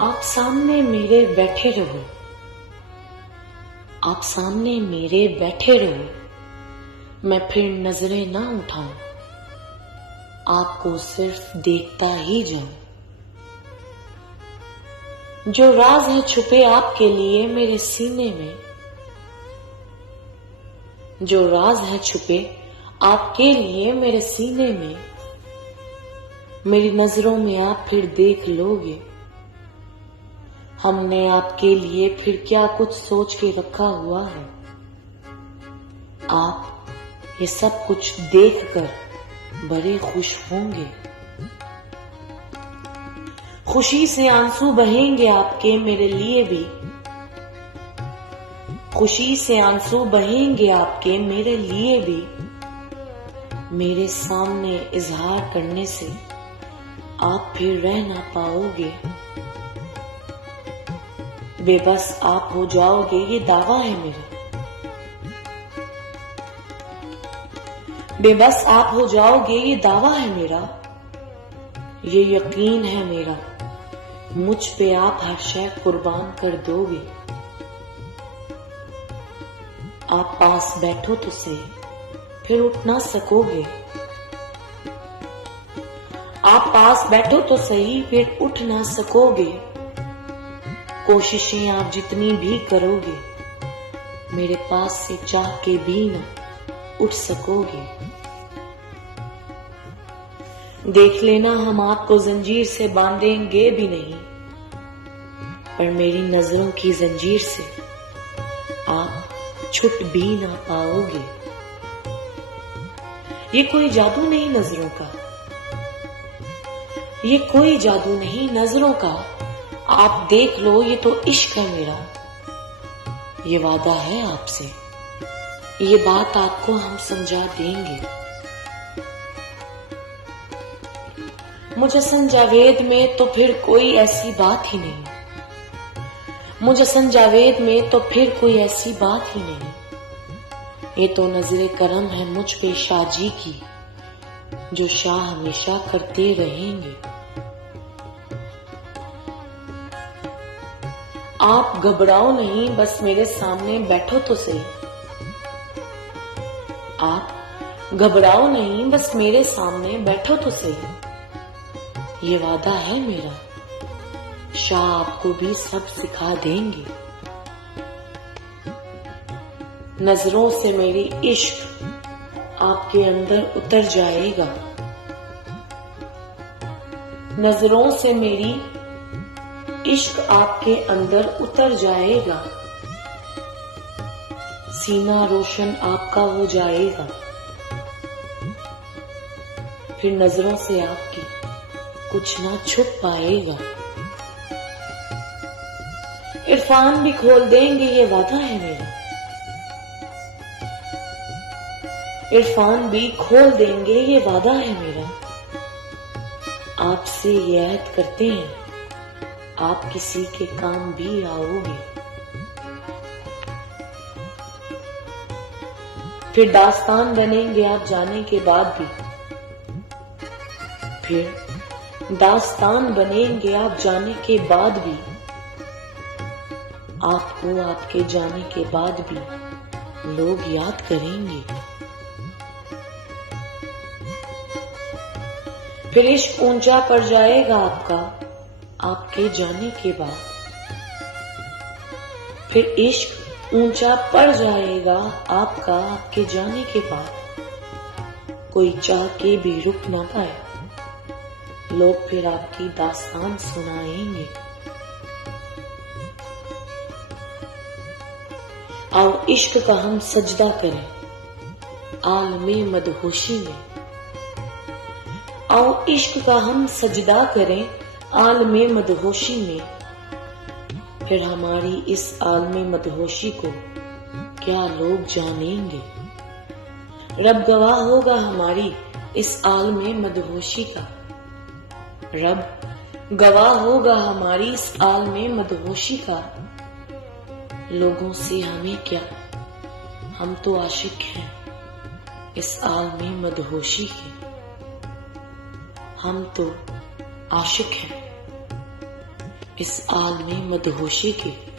आप सामने मेरे बैठे रहो, आप सामने मेरे बैठे रहो, मैं फिर नजरें ना उठाऊं, आपको सिर्फ देखता ही जाऊं। जो राज है छुपे आपके लिए मेरे सीने में, जो राज है छुपे आपके लिए मेरे सीने में, मेरी नजरों में आप फिर देख लोगे। हमने आपके लिए फिर क्या कुछ सोच के रखा हुआ है। आप ये सब कुछ देखकर बड़े खुश होंगे। खुशी से आंसू बहेंगे आपके मेरे लिए भी, खुशी से आंसू बहेंगे आपके मेरे लिए भी। मेरे सामने इजहार करने से आप फिर रह ना पाओगे। बेबस आप हो जाओगे ये दावा है मेरा, बेबस आप हो जाओगे ये दावा है मेरा। ये यकीन है मेरा मुझ पे आप हर शय कुर्बान कर दोगे। आप पास बैठो तो सही फिर उठ ना सकोगे। आप पास बैठो तो सही फिर उठ ना सकोगे। कोशिशें आप जितनी भी करोगे मेरे पास से चाह के भी ना उठ सकोगे। देख लेना हम आपको जंजीर से बांधेंगे भी नहीं, पर मेरी नजरों की जंजीर से आप छूट भी ना पाओगे। ये कोई जादू नहीं नजरों का, ये कोई जादू नहीं नजरों का। आप देख लो ये तो इश्क है मेरा, ये वादा है आपसे, ये बात आपको हम समझा देंगे। मुजस्सन जावेद में तो फिर कोई ऐसी बात ही नहीं, मुजस्सन जावेद में तो फिर कोई ऐसी बात ही नहीं। ये तो नजरे करम है मुझ पे शाह जी की, जो शाह हमेशा करते रहेंगे। आप घबराओ नहीं बस मेरे सामने बैठो तो सही, आप घबराओ नहीं बस मेरे सामने बैठो तो सही। ये वादा है मेरा शाह आपको भी सब सिखा देंगे। नजरों से मेरी इश्क आपके अंदर उतर जाएगा, नजरों से मेरी इश्क आपके अंदर उतर जाएगा। सीना रोशन आपका हो जाएगा, फिर नजरों से आपकी कुछ ना छुप पाएगा। इरफान भी खोल देंगे ये वादा है मेरा, इरफान भी खोल देंगे ये वादा है मेरा। आपसे ये ऐद करते हैं आप किसी के काम भी आओगे। फिर दास्तान बनेंगे आप जाने के बाद भी, फिर दास्तान बनेंगे आप जाने के बाद भी। आपको आपके जाने के बाद भी लोग याद करेंगे। फिर इश्क ऊंचा पड़ जाएगा आपका आपके जाने के बाद, फिर इश्क ऊंचा पड़ जाएगा आपका आपके जाने के बाद। कोई चाह के भी रुक ना पाए, लोग फिर आपकी दास्तान सुनाएंगे। आओ इश्क का हम सजदा करें आलमे मदहोशी में, आओ इश्क का हम सजदा करें आलमे मदहोशी में। फिर हमारी इस आलमे मदहोशी को क्या लोग जानेंगे। रब गवाह होगा हमारी इस आलमे मदहोशी का, रब गवाह होगा हमारी इस आलमे मदहोशी का। लोगों से हमें क्या, हम तो आशिक हैं इस आलमे मदहोशी के, हम तो आशिक हैं इस आलमे मदहोशी के